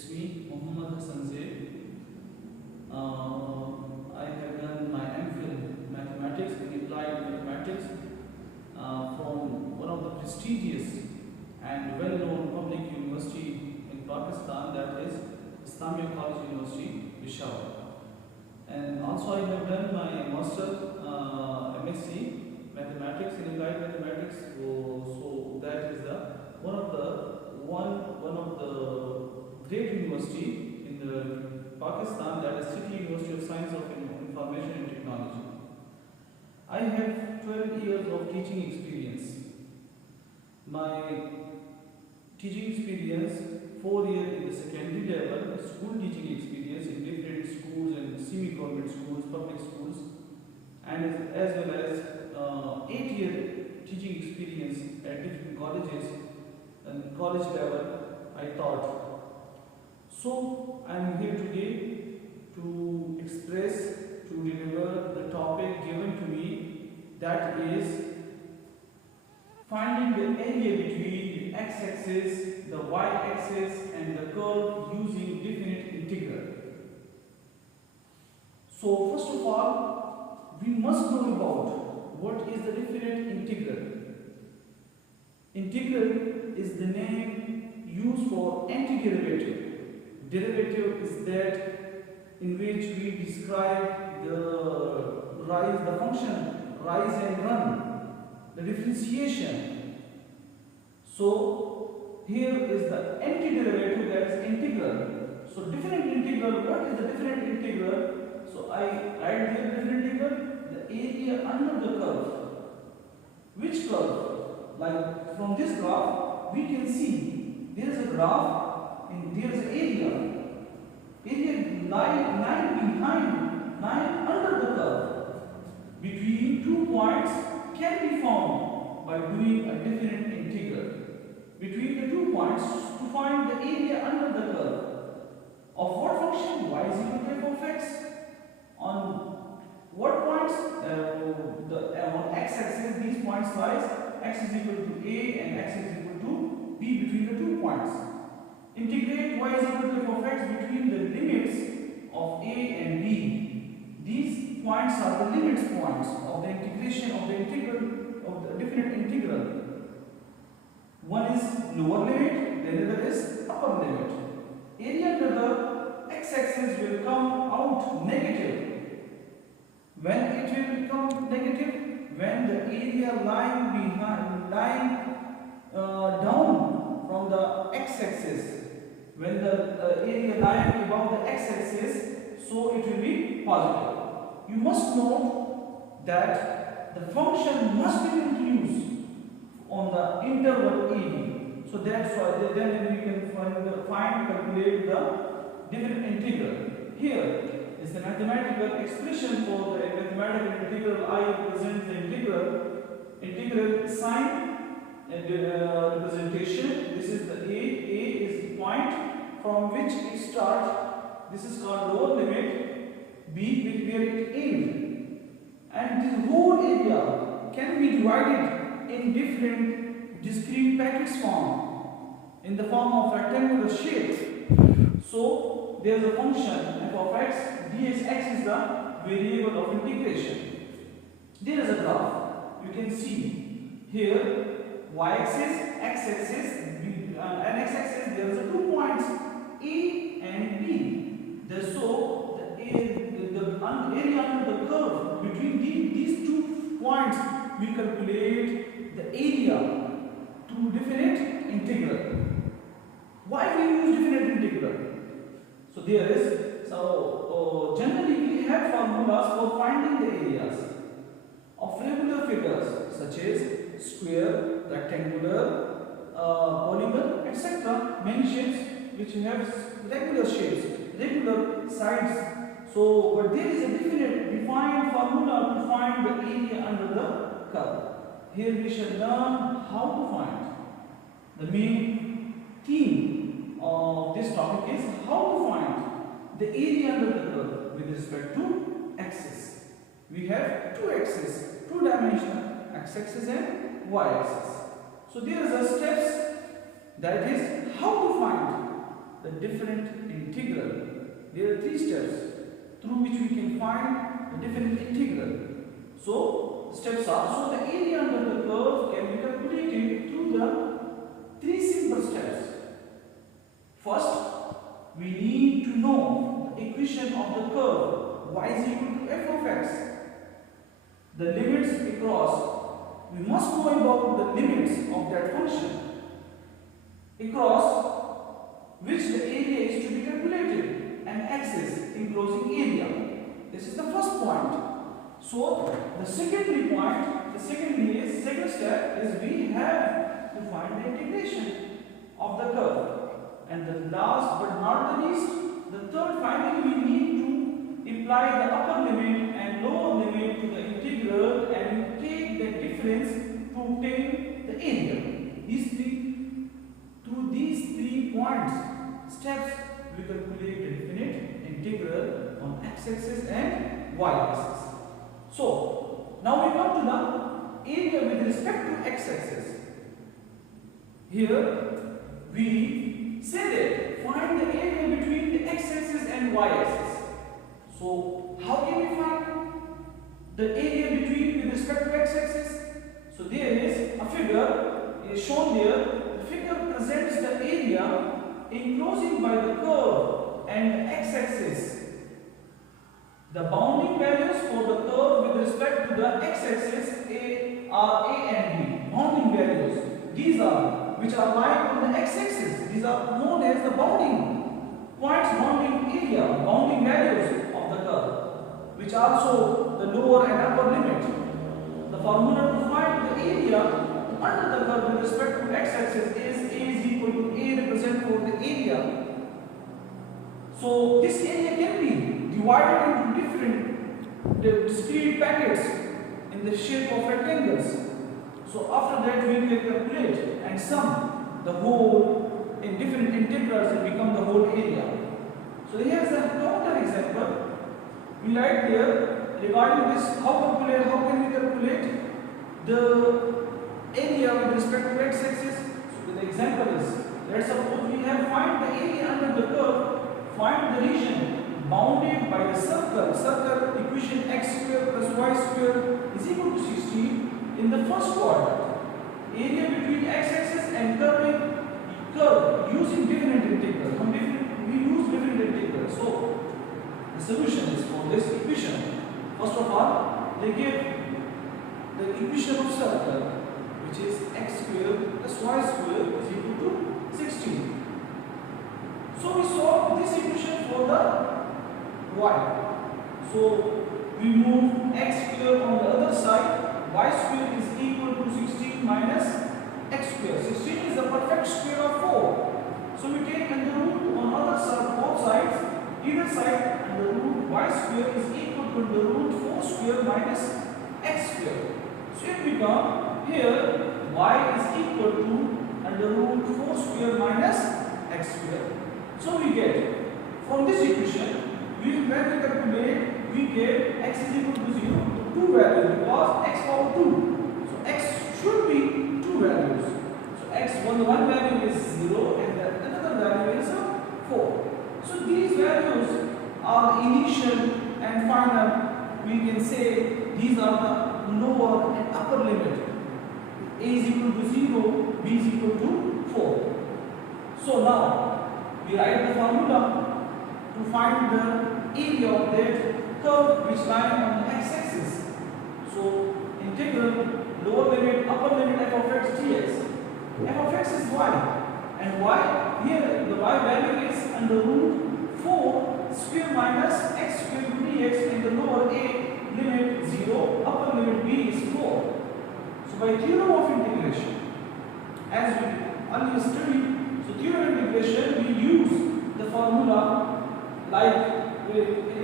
It's me, Muhammad Hassan Zaid. I have done my MPhil Mathematics in Applied Mathematics from one of the prestigious and well-known public university in Pakistan, that is Islamia College University, Peshawar. And also I have done my Master MSc Mathematics in Applied Mathematics. So that is one of the great university in Pakistan, that is City University of Science of Information and Technology. I have 12 years of teaching experience. My teaching experience, 4 years in the secondary level, school teaching experience in different schools and semi-government schools, public schools, and as well as 8-year teaching experience at different colleges and college level I taught. So I am here today to express, to deliver the topic given to me, that is finding the area between the x-axis, the y-axis and the curve using definite integral. So first of all, we must know about what is the definite integral. Integral is the name used for antiderivative. Derivative is that in which we describe the function rise and run, the differentiation. So here is the antiderivative, that is integral. So definite integral, what is the definite integral? So I write here definite integral, the area under the curve. Which curve? Like from this graph, we can see there is a graph and there is an area. Area lying under the curve between 2 points can be found by doing a definite integral between the 2 points to find the area under the curve of what function? Y is equal to f of x. On what points? On x-axis, these points rise. X is equal to a and x is equal to b between the 2 points. Integrate y is equal to f of x between the limits of a and b. These points are the limits points of the integration of the integral of the definite integral. One is lower limit, the other is upper limit. Area under the x-axis will come out negative. When it will become negative? When the area lying down from the x-axis. When the area lying above the x-axis, so it will be positive. You must note that the function must be introduced on the interval AB. So that's why then we can calculate the definite integral. Here is the mathematical expression for the mathematical integral. I represent the integral sign and representation. This is the A is the point from which it starts. This is called lower limit, B where it ends. And this whole area can be divided in different discrete packets form, in the form of rectangular shape. So there is a function f of x, dx is the variable of integration. There is a graph. You can see here y-axis, x-axis, and x-axis. There is 2 points A and B. So the area under the curve between these 2 points, we calculate the area to definite integral. Why we use definite integral? So there is, generally we have formulas for finding the areas of regular figures such as square, rectangular, polygon, etc. Many shapes which have regular shapes, regular sides. So, but there is a defined formula to find the area under the curve. Here we shall learn how to find. The main theme of this topic is how to find the area under the curve with respect to axis. We have 2 axes, 2-dimensional x-axis and y-axis. So there is a steps, that is how to find the different integral. There are three steps through which we can find the different integral. So steps are, so the area under the curve can be calculated through the three simple steps. First, we need to know the equation of the curve y is equal to f of x. The limits across, we must know about the limits of that function across which the area is to be calculated and axis enclosing area. This is the first point. So the secondary point, second step is we have to find the integration of the curve. And the last but not the least, the third finally we need to apply the upper limit and lower limit to the integral and take the difference to obtain the area. Through these 3 points, steps, we calculate the definite integral on x-axis and y-axis. So now we come to the area with respect to x-axis. Here we say that find the area between the x-axis and y-axis. So how can we find the area between with respect to x-axis? So there is a figure is shown there. The figure presents the area enclosing by the curve and the x-axis. The bounding values for the curve with respect to the x-axis are a and b. Bounding values. These are which are lying on the x-axis. These are known as the bounding points, bounding area, bounding values of the curve, which also the lower and upper limit. The formula to find the area under the curve with respect to x-axis is a is equal to a represent for the area. So this area can be divided into different discrete packets in the shape of rectangles. So after that we can calculate and sum the whole in different integrals and become the whole area. So here's a counter example. We write here regarding this how can we calculate the area with respect to x-axis. So the example is, let's suppose we have find the area under the curve, find the region bounded by the circle equation x square plus y square is equal to 16 in the first quadrant. Area between x-axis and curve using different integrals. We use different integrals. So the solution is for this equation. First of all, they give the equation of circle, which is x square plus y square is equal to 16. So we solve this equation for the y. So we move x square on the other side. Y square is equal to 16 minus x square. 16 is the perfect square of 4. So we take under root on other side, both sides, either side under root y square is equal to under root 4 square minus x square. So it becomes here y is equal to under root 4 square minus x square. So we get from this equation, when we calculate, we get x is equal to 0. 2 values because x power 2. So x should be 2 values. So x one value is 0 and the another value is 4. So these values are the initial and final. We can say these are the lower and upper limit. A is equal to 0, b is equal to 4. So now we write the formula to find the area of that curve which lies on the x-axis. So integral lower limit upper limit f of x dx. F of x is y and y here the y value is under root 4 square minus x square dx and the lower a limit 0, upper limit b is 4. So by theorem of integration, as we earlier studied, so theorem integration we use the formula like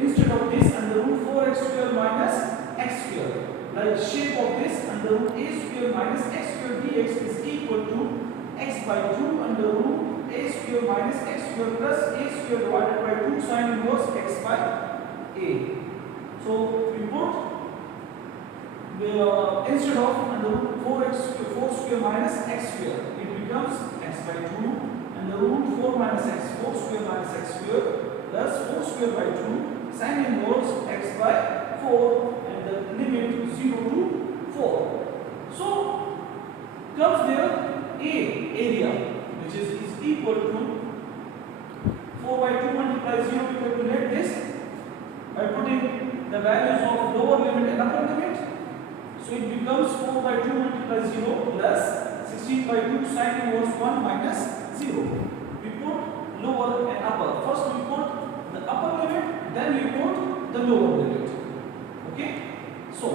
instead of this under root 4x square minus x square. Like shape of this under root a square minus x square dx is equal to x by 2 under root a square minus x square plus a square divided by 2 sin inverse x by a. So we put instead of under root 4 square minus x square, it becomes x by 2 under root 4 minus x 4 square minus x square plus 4 square by 2 sin inverse x by 4 and the limit 0 to 4. So comes there A area which is equal to 4 by 2 multiply 0. We calculate this by putting the values of lower limit and upper limit. So it becomes 4 by 2 multiply 0 plus 16 by 2 sin inverse 1 minus 0. We put lower and upper. First we put the upper limit, then we put the lower limit. Okay? So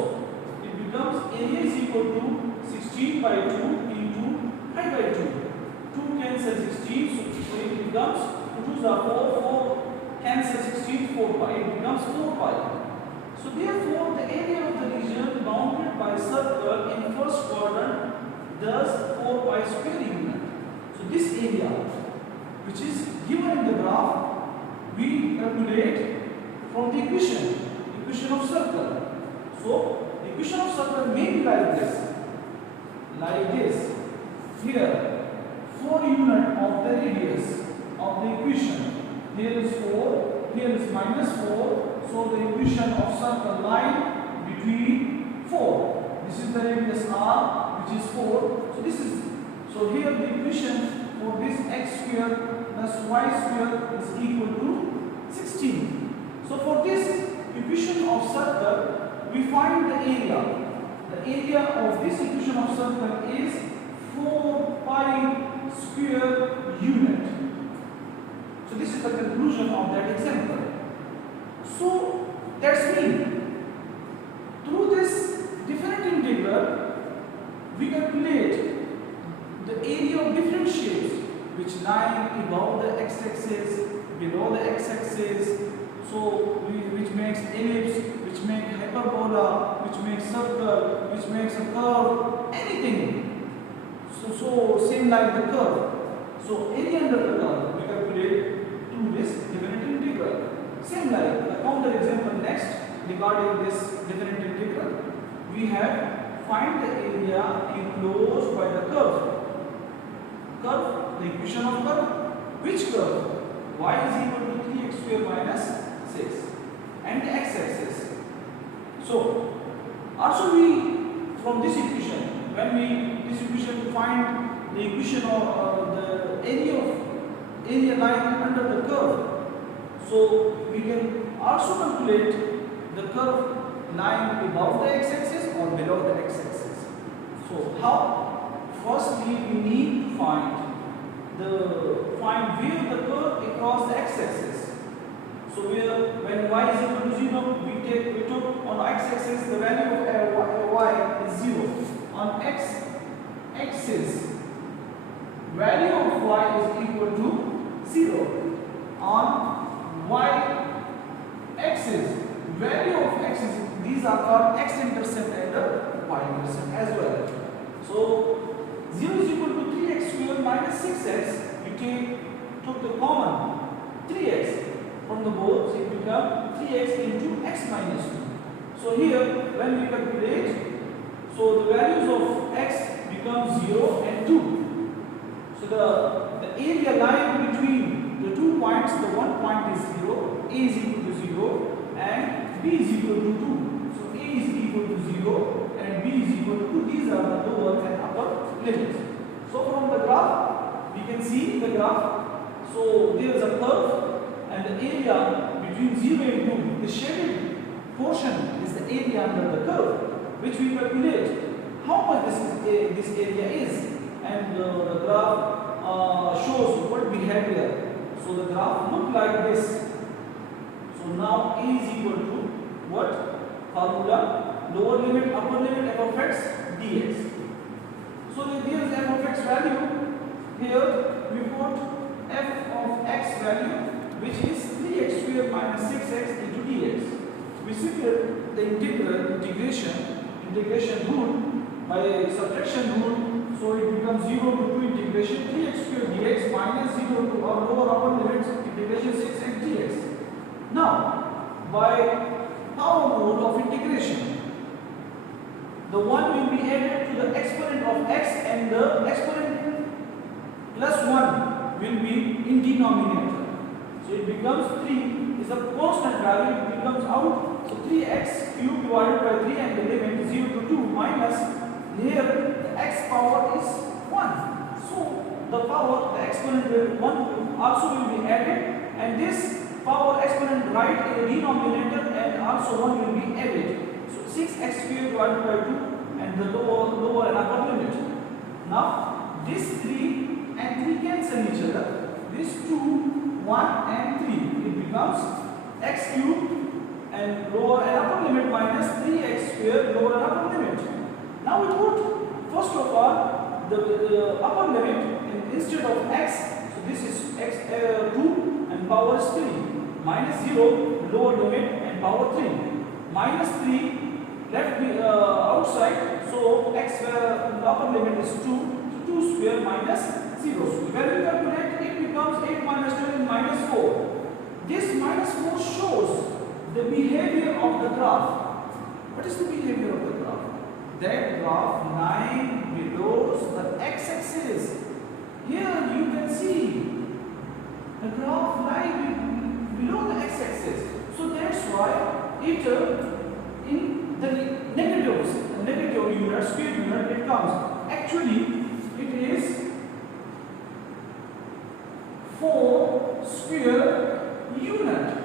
it becomes area is equal to 16 by 2 into pi by 2. 2 cancel 16, so it becomes 2 2s are 4, 4 cancel 16, 4 pi. It becomes 4 pi. So therefore the area of the region bounded by circle in first quadrant does 4 pi square unit. So this area which is given in the graph we calculate from the equation of circle. So the equation of circle may be like this. Here 4 unit of the radius of the equation. Here is 4, here is minus 4. So the equation of circle line between 4. This is the radius r, which is 4. So here the equation for this x square plus y square is equal to 16. So for this equation of circle, we find the area. The area of this equation of circle is 4 pi square unit. So this is the conclusion of that example. So that's mean through this definite integral we calculate the area of different shapes which lie above the x-axis, below the x-axis, so which makes ellipse, which makes hyperbola, which makes circle, which makes a curve, anything. So same like the curve. So area under the curve we calculate through this definite integral. Same like the counter example next regarding this definite integral. We have find the area enclosed by the curve. Curve, the equation of curve. Which curve? Y is equal to 3x square minus 6 and the x-axis. So also we from this equation, when we this equation find the equation of the area lying under the curve. So we can also calculate the curve lying above the x-axis or below the x-axis. So how? Firstly, we need to find where the curve across the x-axis. So when y is equal to 0, we took on x-axis the value of y is 0. On x-axis, value of y is equal to 0. On y-axis, value of x is, these are called x-intercept and the y-intercept as well. So 0 is equal to 3x square minus 6x. We took the common 3x from the both, so it becomes 3x into x minus 2. So here when we calculate, so the values of x become 0 and 2. So the area lying between the 2 points, the one point is 0, a is equal to 0 and b is equal to 2. So a is equal to 0 and b is equal to 2. These are the lower and upper limits. So from the graph, we can see the graph. So there is a curve and the area between 0 and 2, the shaded portion is the area under the curve, which we calculate how much this area is. And the graph shows what we have here. So the graph look like this. So now a is equal to what? Formula lower limit, upper limit f of x dx. So there is f of x value. Here we put f of x value, which is 3x square minus 6x into dx. We secret the integration rule by subtraction rule. So it becomes 0 to 2 integration 3x square dx minus 0 to our lower upper limits integration 6x dx. Now by power rule of integration, the 1 will be added to the exponent of x and the exponent plus 1 will be in denominator. So it becomes 3 is a constant value, it becomes out. So 3x cube divided by 3 and the limit 0 to 2 minus here the x power is 1. So the power, the exponent will 1 also will be added, and this power exponent right in the denominator and also 1 will be added. So 6x cube divided by 2 and the lower and upper limit. Now this 3 and 3 cancel each other. This 2, 1 and 3. It becomes x cube and lower and upper limit minus 3x square lower and upper limit. Now we put first of all the upper limit instead of x. So this is x 2 and power is 3 minus 0 lower limit and power 3 minus 3 left outside. So x the upper limit is 2. So 2 square minus 0 square. When we calculate, it becomes 8 minus 2 is minus 4. This minus 4 shows the behavior of the graph. What is the behavior of the graph? That graph lying below the x-axis. Here you can see the graph lying below the x-axis. So that's why it in the negatives, the negative unit, square unit, it comes. Actually, it is 4 square unit.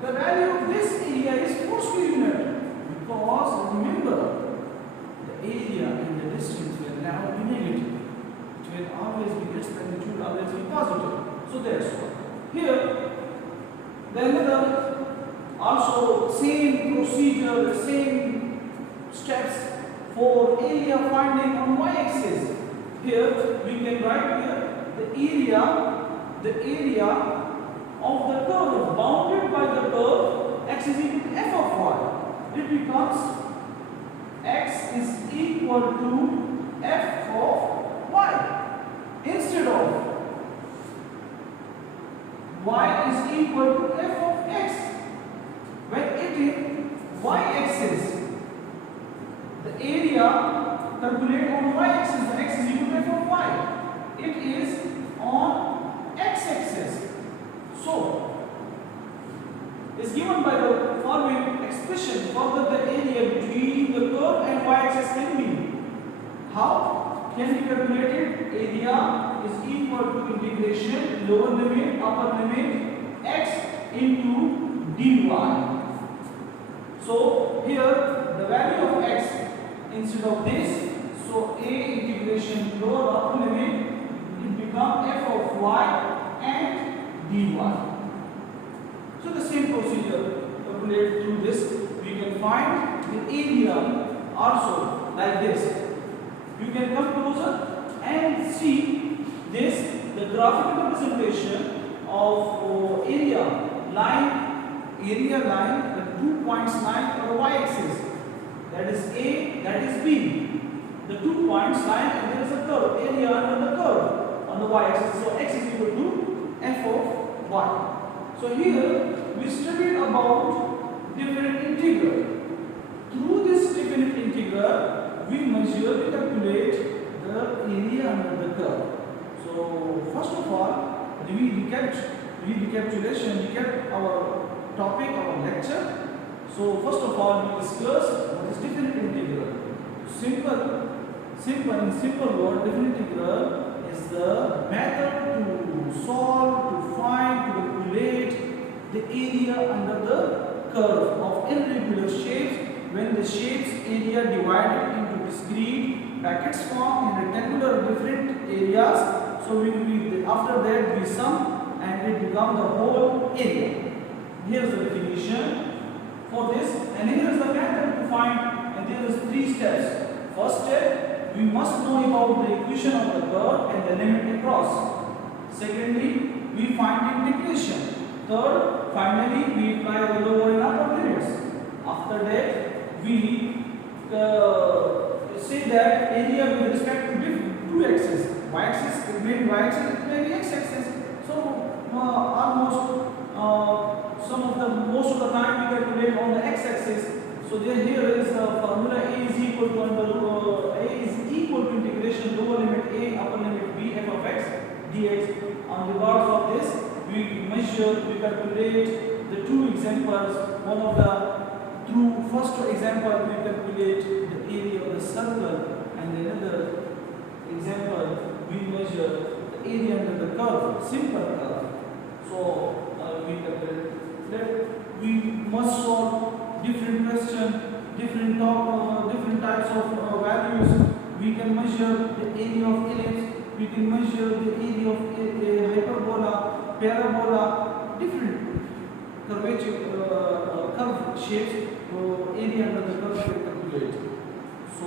The value of this area is 4 square unit, because remember the area and the distance will never be negative. It will always be less than, it will always be positive. So that's why. Here, the another also same procedure, the same steps for area finding on y-axis. Here we can write here the area of the curve bounded by the curve x is equal to f of y. It becomes x is equal to f of y instead of y is equal to f of x. When it is y-axis, the area calculated on y-axis, the x is equal to f of y. It is on x-axis. So, is given by the following expression for the area between the curve and y-axis can be. How can be calculated? Area is equal to integration lower limit upper limit x into dy. So here the value of x instead of this, so a integration lower upper limit, it become f of y and dy. So the same procedure calculate through this. We can find the area also like this. You can come closer and see this, the graphical representation of area line, the 2 points line on the y-axis. That is A, that is B. The 2 points line, and there is a curve, area under the curve on the y-axis. So x is equal to f of y. So here we studied about definite integral. Through this definite integral, we measure, we calculate the area under the curve. So first of all, recap our topic, our lecture. So first of all, we discuss what is definite integral. In simple word, definite integral is the method to solve, to find, to calculate the area under the curve of irregular shapes when the shape's area divided into discrete brackets form in rectangular different areas. So after that we sum and it becomes the whole area. Here is the definition for this, and here is the method to find, and there is 3 steps. First step, we must know about the equation of the curve and the limit across. Secondly, we find integration. Third, finally we apply the lower and upper limits. After that, we say that area with respect to 2 axes. Y-axis, it may be y-axis, it may be x-axis. So most of the time we calculate on the x-axis. So here is the formula: A is equal to integration lower limit a upper limit b f of x dx. On regards of this, we we measure, we calculate the two examples. One of the, through first example, we calculate the area of the circle, and another example, we measure the area under the curve, simple curve. So we calculate that we must solve different questions, different types of values. We can measure the area of ellipse, we can measure the area of a hyperbola, parabola, different curve shapes, area under the curve we calculate. So